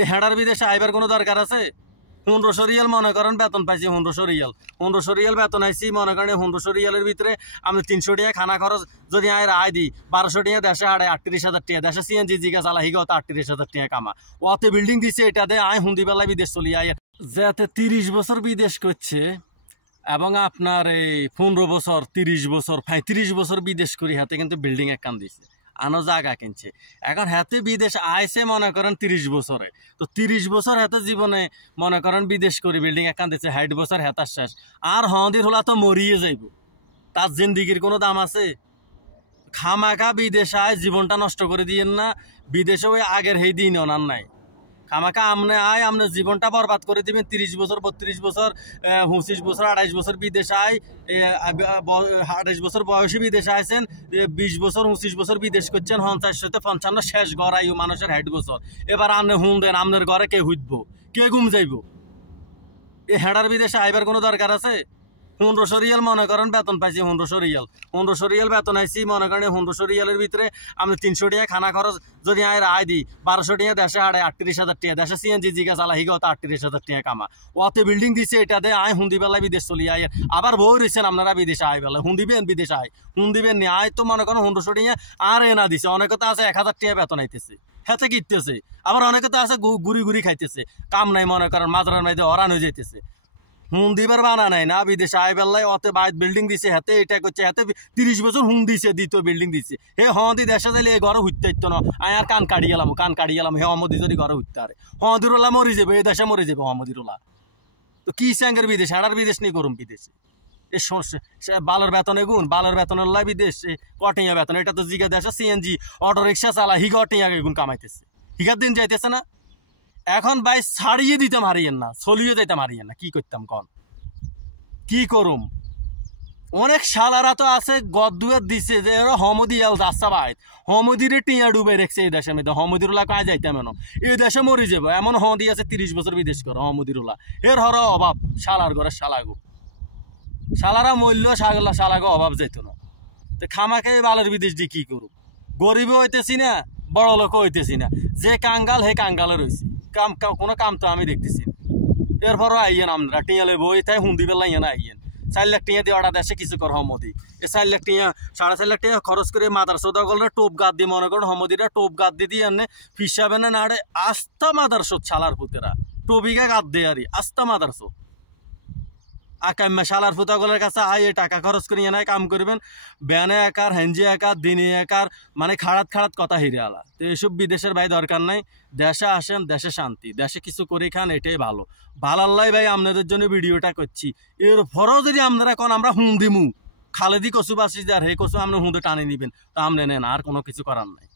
এ header বিদেশে আইবার কোনো দরকার আছে? 1500 রিয়াল মনে করেন বেতন পাইছি, 1500 রিয়াল 1500 রিয়াল বেতন আইসি মনে করেন 1500 রিয়ালের ভিতরে আমি 300 টাকা খানা খরচ যদি আয় আয় দিই 1200 টাকা দেশে হাড়ে 38,000 টাকা দেশে সিএনজি জিগা চালা হিগা 38,000 টাকা কামা ওতে বিল্ডিং দিছে এটা দে আয় হুন্দি বেলা বিদেশ চলি আয় যাতে 30 বছর বিদেশ করছে এবং আপনার এই 15 বছর 30 বছর 35 বছর বিদেশ করি হাতে কিন্তু বিল্ডিং এক কান দিছে আনো জায়গা কিনছে এখন হাতে বিদেশ আইসে মনে করেন 30 বছরে তো 30 বছর হাতে জীবনে মনে করেন বিদেশ করি বিল্ডিং একান দিচ্ছে 60 বছর হাতার শেষ আর হন্দির হলা তো মরিয়ে যাইব তার জিন্দিগির কোনো দাম আছে খামাখা বিদেশ আয় জীবনটা নষ্ট করে দিয়েন না বিদেশে ওই আগের হেই দিন অনার নাই খামাখা আমনে আয় আমনে জীবনটা বরবাদ করে দিবেন 30 বছর 32 বছর 25 বছর 28 বছর বিদেশ আয় 28 বছর বয়সে বিদেশে আইছেন 20 বছর 25 বছর বিদেশ করছেন 50-55 শেষ গড়াইও মানুষের 60 বছর এবার আমনে হুম দেন আমনের ঘরে কে হুইতব কে ঘুম যাইব এ হেডার বিদেশে আইবার কোনো দরকার আছে 1500 রিয়াল মনে করেন বেতন পাইছি 1500 রিয়াল বেতন আইসি মনে করেন 1500 রিয়ালের ভিতরে আমি 300 টাকা খানা খরচ যদি আয় আয় দিই 1200 টাকা দেশে হাড়ে 38,000 টাকা দেশে সিএনজি জিগা চালা হিগা 38,000 টাকা কামা ওতে বিল্ডিং দিছে এটা দে আয় হুন্দি বেলা বিদেশ চলি আয় আবার বউ রয়েছেন আপনারা বিদেশে আয় বেলা হুন্দিবেন বিদেশে আয় হুন্দিবেন নি আয় তো মনে করেন 1500 টাকা আর এনা দিছে অনেকে তো আছে 1000 টাকা বেতন আইতেছে হেতে কিনতেছে আবার অনেকে তো আছে গুড়ি গুড়ি খাইতেছে কাম নাই মনে করেন মাঝরার মাঝে অরান হয়ে যাইতেছে দিবার বানা নাই না বিদেশে আয় বেলায় অতে বাইত বিল্ডিং দিছে হাতে এটা করছে হাতে 30 বছর দিছে দ্বিতীয় বিল্ডিং দিছে হে হদি দেশে যাইলে এই ঘরে হুইতে ইত্য না আয় আর কান কাটি গেলাম হে অমদি যদি ঘরে হুইতে আরে হদিরোলা মরি যাবে এই দেশে মরে যাবে হমদিরোলা তো কি স্যাঙ্গের বিদেশ হাড়ার বিদেশ নেই করুম বিদেশে এ বালের বেতন এগুন বালের বেতনের লাই বিদেশ কটিয়া বেতন এটা তো জিগা দেশে সিএনজি অটো রিক্সা চালা হিগটিয়া এগুন কামাইতেছে হিগার দিন যাইতেছে না এখন ভাই ছাড়িয়ে দিতাম হারিয়েন না চলিয়ে দিতাম হারিয়েন না কি করতাম কন কি করুম অনেক শালারা তো আছে গদ্দুয়ের দিছে যে হমদি যাচ্ছা ভাই হমদিরে টিয়া ডুবে রেখছে এই দেশের মধ্যে হমদিরুলা কাজ যাইতাম এমন এই দেশে মরে যাবো এমন হদি আছে 30 বছর বিদেশ করো হমদিরুলা এর হর অভাব শালার ঘরে শালাগো শালারা মূল্য শালাগো অভাব যেত না তো খামাকে বালের বিদেশ দিয়ে কি করুম গরিবও হইতেছি না বড় লোকও হইতেছি না যে কাঙ্গাল হে কাঙ্গালে রয়েছে কোনো কাম তো আমি দেখতেছি এরপরও আইয়েন আপনারা টিয়ালে বই তাই হুন্দি বেলা ইয়ে না আইয়েন 4 লাখ টিয়া দিয়ে অর্ডার দেশে কিছু কর হমদি এই 4 লাখ টিয়া 4.5 লাখ টাকা খরচ করে মাদার সৌদা করলে টোপ গাদ দিয়ে মনে করেন হমদিরা টোপ গাদ দিয়ে আনে ফিসাবে না আরে আস্তা মাদার সৌদ শালার পুতেরা টোবিকা গাদ দিয়ে আরি আস্তা মাদার সৌদ আকাম্মা শালার ফুতাগুলোর কাছে আয় টাকা খরচ করে নাই কাম করবেন ব্যানে একার হেঞ্জি একার দিনে একার মানে খাড়াত কথা হিরে আলা তো এইসব বিদেশের ভাই দরকার নাই দেশে আসেন দেশে শান্তি দেশে কিছু করে খান এটাই ভালো ভালাল্লাই ভাই আপনাদের জন্য ভিডিওটা করছি এরপরও যদি আপনারা কোন আমরা হুম দিমু খালেদি কচু বাসি আর হে কচু আপনি হুঁদে টানে নিবেন তা আপনি নেন আর কোনো কিছু করার নাই।